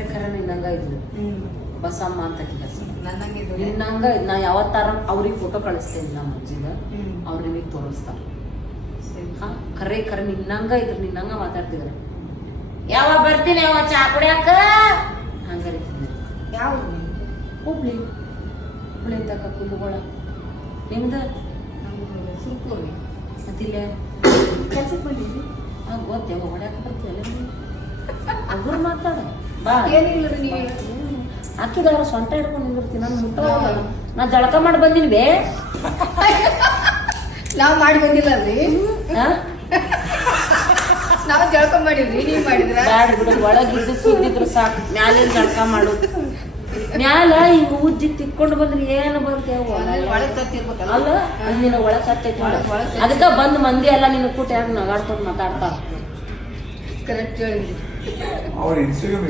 ಕರೆ ಕರೆ ನಿನ್ನಂಗ ಇದ್ಲು ಬಸಮ್ಮ ಅಂತ ನಿನ್ನಂಗ ನಾ ಯಾವತ್ತಾರ ಅವ್ರಿಗೆ ಫೋಟೋ ಕಳಿಸ್ತೇನೆ ನಮ್ಮ ಅಜ್ಜಿಗ ಅವ್ರ ನಿಮಗೆ ತೋರಿಸ್ತಾರ ಕರೆ ಕರೆ ನಿನ್ನಂಗ ಇದ್ರು ನಿನ್ನಂಗ ಮಾತಾಡ್ತಿದ್ರ ಯಾವ ಬರ್ತೀನಿ ಯಾವ ಚಾ ಕುಡಿಯಾಕ ಹಂಗಾರಿತಿದ್ದೆ ಯಾವ ಹುಬ್ಳಿ ಹುಬ್ಳಿ ತಕ್ಕ ಕುಲ್ಲುಗಳ ನಿಮ್ದ ಸುರ್ಪೂರ್ವಿ ಮತ್ತಿಲ್ಲ ಕೆಲ್ಸಕ್ಕೆ ಬಂದಿದ್ವಿ ಗೊತ್ತೇವ ಹೊಡ್ಯಾಕ ಬರ್ತೀಯಲ್ಲ ಅವ್ರು ಮಾತಾಡ ಬಾ ಏನಿಲ್ಲ ನೀವು ಹಾಕಿದವ್ರ ಸೊಂಟ ಹಿಡ್ಕೊಂಡು ನಿಂದಿರ್ತೀನಿ ನಾನು ಮುಟ್ಟ ನಾ ಜಳಕ ಮಾಡಿ ಬಂದಿನಿ ಬೇ ನಾವ್ ಮಾಡಿ ಬಂದಿಲ್ಲ ಅಲ್ರಿ ನಾವ್ ಜಳಕ ಮಾಡಿದ್ರಿ ನೀವ್ ಮಾಡಿದ್ರ ಬ್ಯಾಡ ಬಿಡು ಒಳಗಿದ್ದು ಸುದ್ದಿದ್ರು ಸಾಕು ಮ್ಯಾಲೆ ಜಳಕ ಮಾಡು ಮ್ಯಾಲ ಹಿಂಗ ಉಜ್ಜಿ ತಿಕ್ಕೊಂಡು ಬಂದ್ರಿ ಏನು ಬರ್ತೇವ ಒಳಗ್ ತತ್ತಿರ್ಬೇಕಲ್ಲ ಅಲ್ಲ ನಿನ್ನ ಒಳಗ್ ಸತ್ತೈತಿ ಅದಕ್ಕ ಬಂದ್ ಮಂದಿ ಎಲ್ಲ ನಿನ್ನ ಕೂಟ ಯಾರು ನಗಾಡ್ಕೊಂಡು ಮಾತಾಡ್ತಾರ ಕರೆಕ್ಟ್ ಹೇಳಿದ್ರಿ ಅವ್ರ ಇನ್ಸ್ಟಾಗ್ರಾಮ್